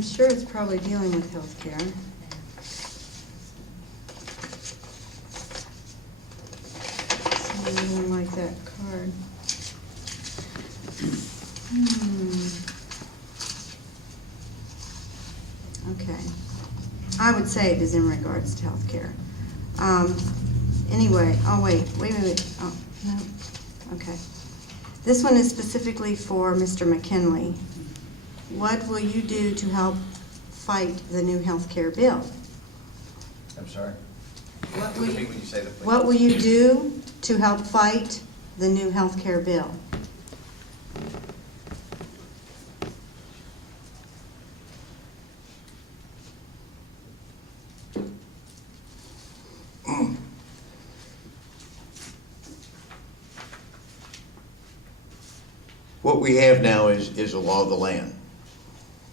I'm sure it's probably dealing with healthcare. Somebody don't like that card. Okay. I would say it is in regards to healthcare. Anyway, oh wait. Oh, no. Okay. This one is specifically for Mr. McKinley. What will you do to help fight the new healthcare bill? I'm sorry? What will Repeat when you say the please. What will you do to help fight the new healthcare bill? What we have now is a law of the land.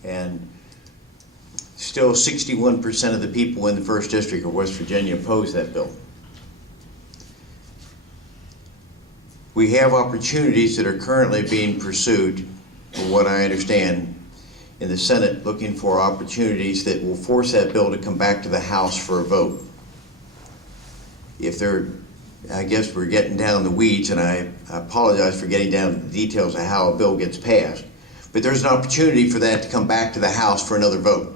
And still 61% of the people in the First District of West Virginia oppose that bill. We have opportunities that are currently being pursued, from what I understand, in the Senate, looking for opportunities that will force that bill to come back to the House for a vote. If they're, I guess we're getting down the weeds, and I apologize for getting down to the details of how a bill gets passed, but there's an opportunity for that to come back to the House for another vote.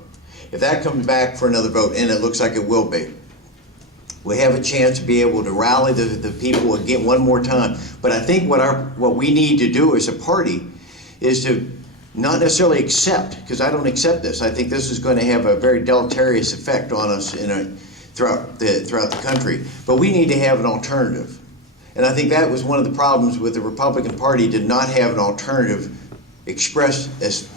If that comes back for another vote, and it looks like it will be, we have a chance to be able to rally the people again one more time. But I think what we need to do as a party is to not necessarily accept, because I don't accept this. I think this is going to have a very deleterious effect on us throughout the country. But we need to have an alternative. And I think that was one of the problems with the Republican Party, did not have an alternative expressed as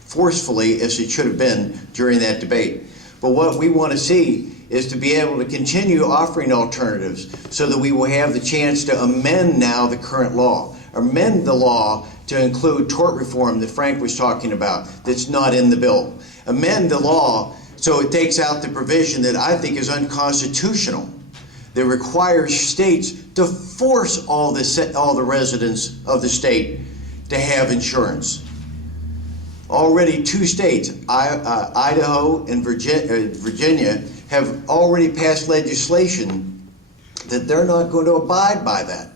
forcefully as it should have been during that debate. But what we want to see is to be able to continue offering alternatives so that we will have the chance to amend now the current law, amend the law to include tort reform that Frank was talking about that's not in the bill, amend the law so it takes out the provision that I think is unconstitutional, that requires states to force all the residents of the state to have insurance. Already 2 states, Idaho and Virginia, have already passed legislation that they're not going to abide by that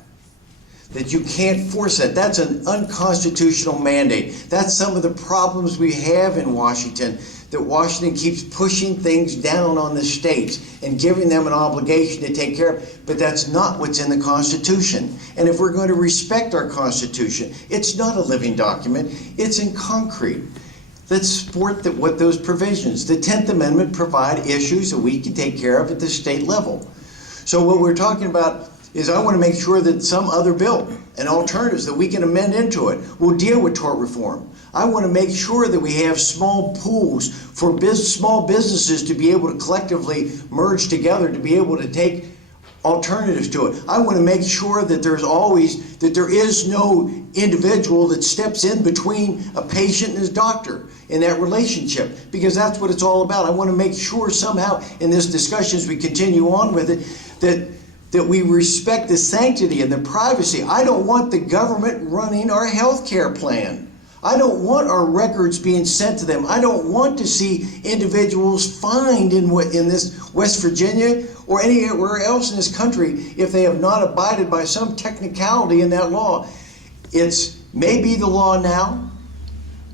you can't force that. That's an unconstitutional mandate. That's some of the problems we have in Washington, that Washington keeps pushing things down on the states and giving them an obligation to take care of, but that's not what's in the Constitution. And if we're going to respect our Constitution, it's not a living document, it's in concrete. Let's support what those provisions. The 10th Amendment provide issues that we can take care of at the state level. So what we're talking about is I want to make sure that some other bill and alternatives that we can amend into it will deal with tort reform. I want to make sure that we have small pools for small businesses to be able to collectively merge together to be able to take alternatives to it. I want to make sure that there is no individual that steps in between a patient and his doctor in that relationship, because that's what it's all about. I want to make sure somehow in this discussion as we continue on with it that we respect the sanctity and the privacy. I don't want the government running our health care plan. I don't want our records being sent to them. I don't want to see individuals fined in this West Virginia or anywhere else in this country if they have not abided by some technicality in that law. It's maybe the law now,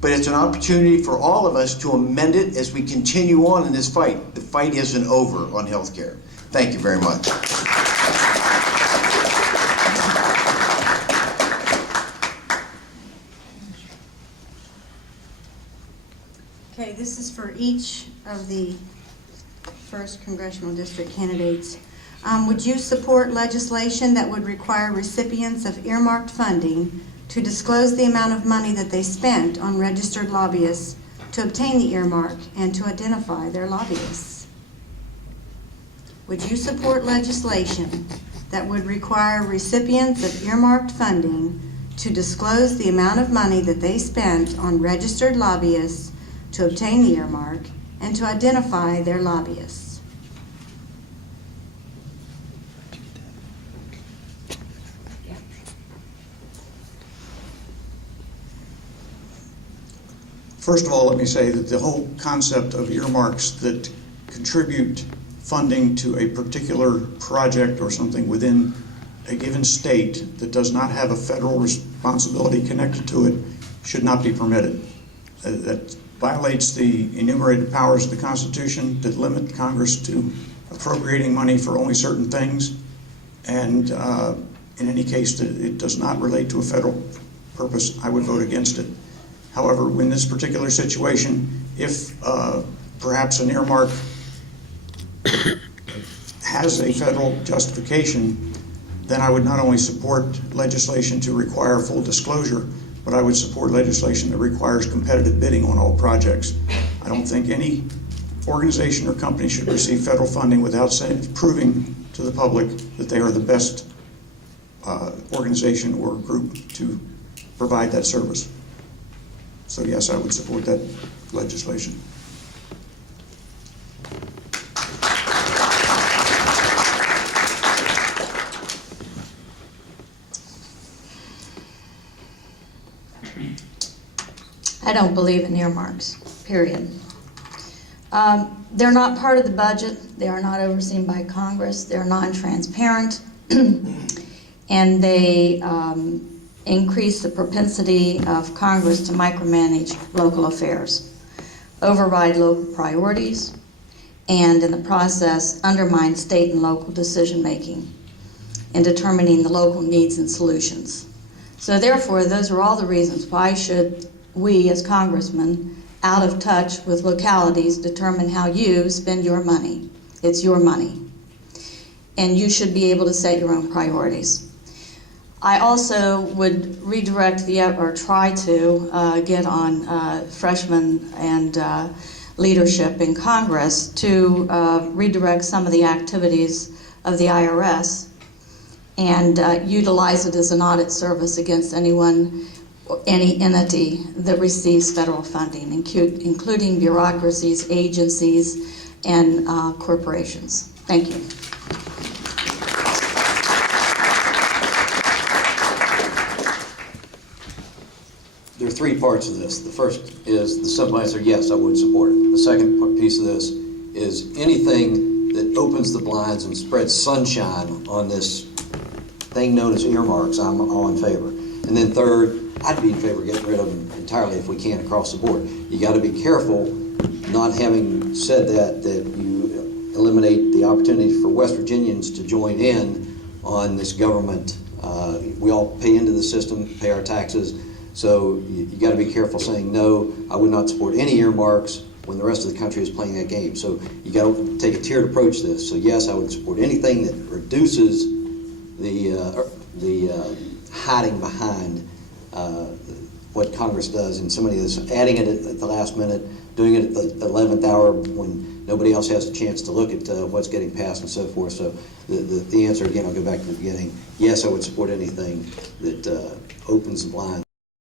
but it's an opportunity for all of us to amend it as we continue on in this fight. The fight isn't over on health care. Thank you very much. Okay, this is for each of the 1st Congressional District candidates. Would you support legislation that would require recipients of earmarked funding to disclose the amount of money that they spent on registered lobbyists to obtain the earmark and to identify their lobbyists? Would you support legislation that would require recipients of earmarked funding to disclose the amount of money that they spent on registered lobbyists to obtain the earmark and to identify their lobbyists? First of all, let me say that the whole concept of earmarks that contribute funding to a particular project or something within a given state that does not have a federal responsibility connected to it should not be permitted. That violates the enumerated powers of the Constitution that limit Congress to appropriating money for only certain things, and in any case that it does not relate to a federal purpose, I would vote against it. However, in this particular situation, if perhaps an earmark has a federal justification, then I would not only support legislation to require full disclosure, but I would support legislation that requires competitive bidding on all projects. I don't think any organization or company should receive federal funding without proving to the public that they are the best organization or group to provide that service. So yes, I would support that legislation. I don't believe in earmarks, period. They're not part of the budget. They are not overseen by Congress. They're non-transparent. And they increase the propensity of Congress to micromanage local affairs, override local priorities, and in the process undermine state and local decision-making in determining the local needs and solutions. So therefore, those are all the reasons why should we as congressmen, out of touch with localities, determine how you spend your money. It's your money. And you should be able to set your own priorities. I also would redirect or try to get on freshmen and leadership in Congress to redirect some of the activities of the IRS and utilize it as an audit service against any entity that receives federal funding, including bureaucracies, agencies, and corporations. Thank you. There are three parts of this. The first is the simple answer, yes, I would support it. The second piece of this is anything that opens the blinds and spreads sunshine on this thing known as earmarks, I'm all in favor. And then third, I'd be in favor of getting rid of them entirely if we can across the board. You got to be careful, not having said that you eliminate the opportunity for West Virginians to join in on this government. We all pay into the system, pay our taxes, so you got to be careful saying no, I would not support any earmarks when the rest of the country is playing that game. So you got to take a tiered approach to this. So yes, I would support anything that reduces the hiding behind what Congress does, and somebody that's adding it at the last minute, doing it at the 11th hour when nobody else has a chance to look at what's getting passed and so forth. So the answer, again, I'll go back to the beginning. Yes, I would support anything that opens the blinds